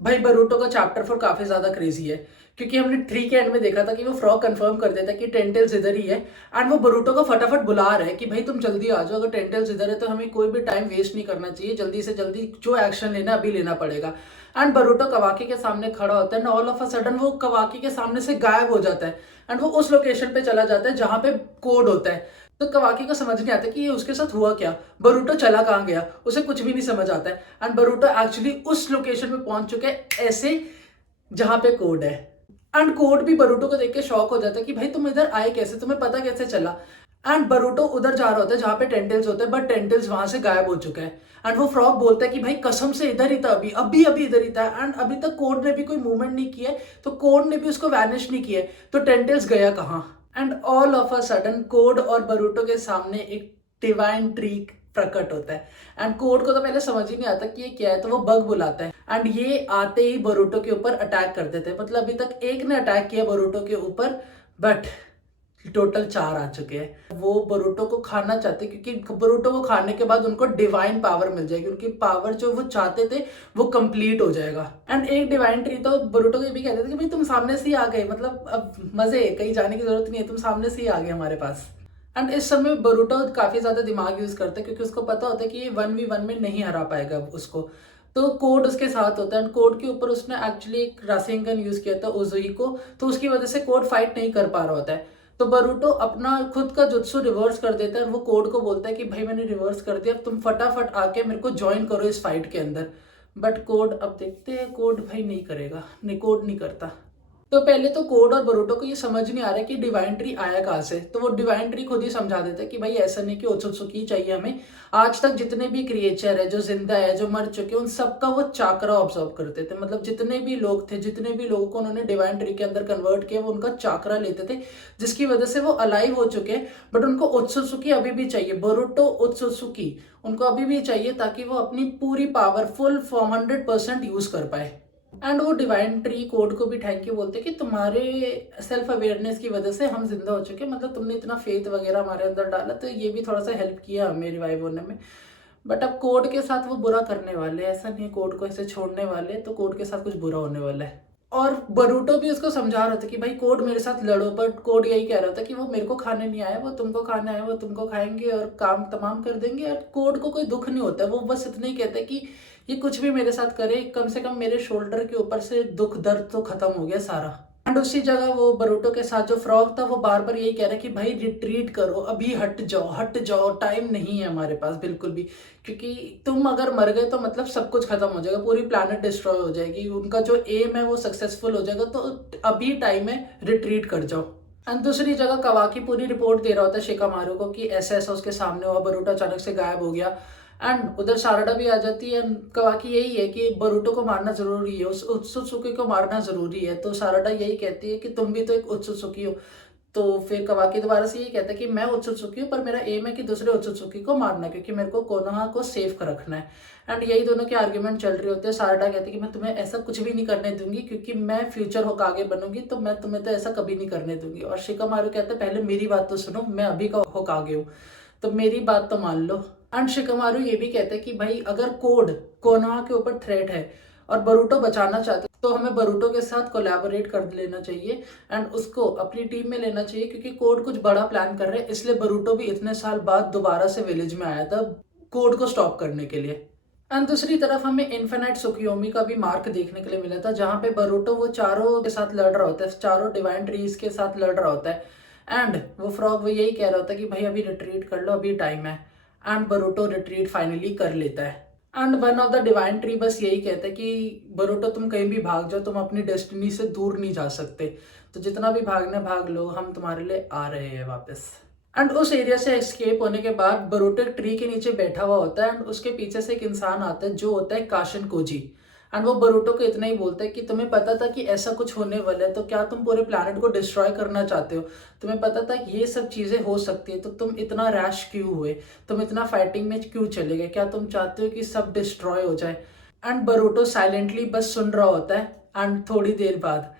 भाई बरूटो का चैप्टर 4 काफी ज्यादा क्रेजी है, क्योंकि हमने 3 के एंड में देखा था कि वो फ्रॉग कंफर्म कर देता है कि टेंटेल्स इधर ही है। एंड वो बरूटो को फटाफट बुला रहा है कि भाई तुम जल्दी आ जाओ, अगर टेंटेल्स इधर है तो हमें कोई भी टाइम वेस्ट नहीं करना चाहिए, जल्दी से जल्दी जो एक्शन लेना अभी लेना पड़ेगा। एंड बरूटो कवाकी के सामने खड़ा होता है, ऑल ऑफ अ सडन वो कवाकी के सामने से गायब हो जाता है। एंड वो उस लोकेशन पे चला जाता है जहां पे कोड होता है। तो कवाकी को समझ नहीं आता कि ये उसके साथ हुआ क्या, बरूटो चला कहाँ गया, उसे कुछ भी नहीं समझ आता है। एंड बरूटो एक्चुअली उस लोकेशन पे पहुंच चुके हैं ऐसे जहां पे कोड है। एंड कोड भी बरूटो को देख के शॉक हो जाता है कि भाई तुम इधर आए कैसे, तुम्हें पता कैसे चला। एंड बरूटो उधर जा रहा होता है जहां पे टेंटेल्स होते हैं, बट टेंटेल्स वहां से गायब हो चुका है। एंड वो फ्रॉग बोलता है कि भाई कसम से इधर ही था, अभी अभी अभी इधर ही था। एंड अभी तक कोड ने भी कोई मूवमेंट नहीं किया है, तो कोड ने भी उसको वैनिश नहीं किया है, तो टेंटेल्स गया कहाँ। And all of a sudden code और बरूटो के सामने एक डिवाइन ट्री प्रकट होता है। एंड कोड को तो पहले समझ ही नहीं आता कि ये क्या है, तो वो बग बुलाता है। एंड ये आते ही बरूटो के ऊपर अटैक कर देते हैं। मतलब अभी तक एक ने अटैक किया बरूटो के ऊपर, बट टोटल 4 आ चुके हैं। वो बरूटो को खाना चाहते क्योंकि बरूटो को खाने के बाद उनको डिवाइन पावर मिल जाएगी, उनकी पावर जो वो चाहते थे वो कंप्लीट हो जाएगा। एंड एक डिवाइन ट्री तो बरूटो को ये भी कहते थे कि भाई तुम सामने से ही आ गए, मतलब अब मजे, कहीं जाने की जरूरत नहीं है, तुम सामने से ही आ गए हमारे पास। एंड इस समय बरूटो काफी ज्यादा दिमाग यूज करता है, क्योंकि उसको पता होता है कि ये 1v1 में नहीं हरा पाएगा उसको। तो कोड उसके साथ होता है, एंड कोड के ऊपर उसने एक्चुअली एक रासेंगन यूज किया था उजुई को, तो उसकी वजह से कोड फाइट नहीं कर पा रहा होता है। तो बरूटो अपना खुद का जुत्सु रिवर्स कर देता है, और वो कोड को बोलता है कि भाई मैंने रिवर्स कर दिया, अब तुम फटाफट आके मेरे को ज्वाइन करो इस फाइट के अंदर। बट कोड, अब देखते हैं, कोड भाई नहीं करेगा, नहीं कोड नहीं करता। तो पहले तो कोड और बरूटो को ये समझ नहीं आ रहा है कि डिवाइन ट्री आया कहाँ से, तो वो डिवाइन ट्री खुद ही समझा देता है कि भाई ऐसा नहीं कि ओत्सुत्सुकी चाहिए हमें। आज तक जितने भी क्रिएचर है, जो जिंदा है, जो मर चुके, उन सबका वो चाकरा ऑब्जर्व करते थे। मतलब जितने भी लोग थे, जितने भी लोगों को उन्होंने डिवाइन ट्री के अंदर कन्वर्ट किया, वो उनका चाकरा लेते थे, जिसकी वजह से वो अलाइव हो चुके हैं। बट उनको ओत्सुत्सुकी अभी भी चाहिए, बरूटो ओत्सुत्सुकी उनको अभी भी चाहिए, ताकि वो अपनी पूरी पावर फुल फॉर्म 100% यूज कर पाए। एंड वो डिवाइन ट्री कोड को भी थैंक यू बोलते कि तुम्हारे सेल्फ अवेयरनेस की वजह से हम जिंदा हो चुके, मतलब तुमने इतना फेथ वगैरह हमारे अंदर डाला, तो ये भी थोड़ा सा हेल्प किया हमें रिवाइव होने में। बट अब कोड के साथ वो बुरा करने वाले हैं, ऐसा नहीं है कोड को ऐसे छोड़ने वाले, तो कोड के साथ कुछ बुरा होने वाला है। और बरूटो भी उसको समझा रहा था कि भाई कोड मेरे साथ लड़ो, पर कोड यही कह रहा था कि वो मेरे को खाने नहीं आया, वो तुमको खाने आया, वो तुमको खाएंगे और काम तमाम कर देंगे। और कोड को कोई दुख नहीं होता, वो बस इतना ही कहता है कि ये कुछ भी मेरे साथ करे, कम से कम मेरे शोल्डर के ऊपर से दुख दर्द तो खत्म हो गया सारा। एंड उसी जगह वो बरूटो के साथ जो फ्रॉग था वो बार बार यही कह रहा है कि भाई रिट्रीट करो, अभी हट जाओ, टाइम नहीं है हमारे पास बिल्कुल भी, क्योंकि तुम अगर मर गए तो मतलब सब कुछ खत्म हो जाएगा, पूरी प्लानट डिस्ट्रॉय हो जाएगी, उनका जो एम है वो सक्सेसफुल हो जाएगा, तो अभी टाइम है, रिट्रीट कर जाओ। एंड दूसरी जगह कवाकी पूरी रिपोर्ट दे रहा होता है शिकामारू को कि ऐसा ऐसा उसके सामने हुआ, बरूटो अचानक से गायब हो गया। एंड उधर साराडा भी आ जाती है। कवाकी यही है कि बरूटो को मारना जरूरी है, उस उत्सुत्सुकी को मारना जरूरी है। तो साराडा यही कहती है कि तुम भी तो एक उत्सुत्सुकी हो। तो फिर कवाकी दोबारा से यही कहता है कि मैं उत्सुत्सुकी हूँ, पर मेरा एम है कि दूसरे उत्सुत्सुकी को मारना, क्योंकि मेरे को कोनोहा को सेफ रखना है। एंड यही दोनों के आर्ग्यूमेंट चल रहे होते हैं। साराडा कहती है कि मैं तुम्हें ऐसा कुछ भी नहीं करने दूंगी, क्योंकि मैं फ्यूचर होकागे बनूंगी, तो मैं तुम्हें तो ऐसा कभी नहीं करने दूंगी। और शिकामारू कहते हैं पहले मेरी बात तो सुनो, मैं अभी का होकागे हूँ, तो मेरी बात तो मान लो। एंड शिकामारू ये भी कहते हैं कि भाई अगर कोड कोनोहा के ऊपर थ्रेट है और बरूटो बचाना चाहते तो हमें बरूटो के साथ कोलैबोरेट कर लेना चाहिए, एंड उसको अपनी टीम में लेना चाहिए, क्योंकि कोड कुछ बड़ा प्लान कर रहे हैं। इसलिए बरूटो भी इतने साल बाद दोबारा से विलेज में आया था कोड को स्टॉप करने के लिए। एंड दूसरी तरफ हमें इन्फिनाइट सुकियोमी का भी मार्क देखने के लिए मिला था, जहां पे बरूटो वो चारों के साथ लड़ रहा होता है, चारों डिवाइन ट्रीज के साथ लड़ रहा होता है। एंड वो फ्रॉग वो यही कह रहा होता है कि भाई अभी रिट्रीट कर लो, अभी टाइम है। एंड बरूटो रिट्रीट फाइनली कर लेता है। And one of the divine tree बस यही कहता है कि बरूटो तुम कहीं भी भाग जाओ, तुम अपनी डेस्टिनी से दूर नहीं जा सकते, तो जितना भी भागना भाग लो, हम तुम्हारे लिए आ रहे हैं वापस। एंड उस एरिया से एस्केप होने के बाद बरूटो एक ट्री के नीचे बैठा हुआ होता है, एंड उसके पीछे से एक इंसान आता है जो होता है काशन कोजी। एंड वो बरूटो को इतना ही बोलता है कि तुम्हें पता था कि ऐसा कुछ होने वाला है, तो क्या तुम पूरे प्लैनेट को डिस्ट्रॉय करना चाहते हो? तुम्हें पता था कि ये सब चीजें हो सकती है, तो तुम इतना रैश क्यों हुए, तुम इतना फाइटिंग में क्यों चले गए? क्या तुम चाहते हो कि सब डिस्ट्रॉय हो जाए? एंड बरूटो साइलेंटली बस सुन रहा होता है। एंड थोड़ी देर बाद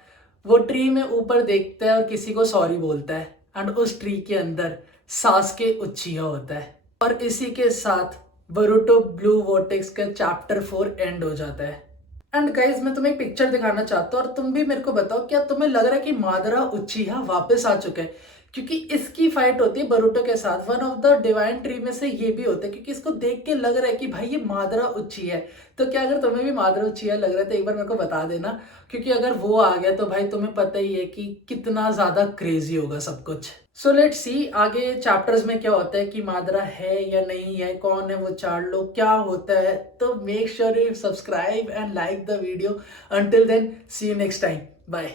वो ट्री में ऊपर देखता है और किसी को सॉरी बोलता है। एंड उस ट्री के अंदर सास्के उचिया होता है। और इसी के साथ बरूटो ब्लू वोर्टेक्स का चैप्टर 4 एंड हो जाता है। एंड गाइज मैं तुम्हें एक पिक्चर दिखाना चाहता हूँ और तुम भी मेरे को बताओ क्या तुम्हें लग रहा है कि मादरा उचिहा वापस आ चुका है, क्योंकि इसकी फाइट होती है बरूटो के साथ। One of the divine tree में से ये भी होता है, क्योंकि इसको देख के लग रहा है कि भाई ये मादरा उचिहा है। तो क्या अगर तुम्हें भी मादरा उचिहा लग रहा है तो एक बार मेरे को बता देना, क्योंकि अगर वो आ गया तो भाई तुम्हें पता ही है कि कितना ज्यादा क्रेजी होगा सब कुछ। सो लेट्स सी आगे चैप्टर्स में क्या होता है, कि मादरा है या नहीं है, कौन है वो चार लोग, क्या होता है। तो make sure you subscribe and like the video. Until then see you next time, bye.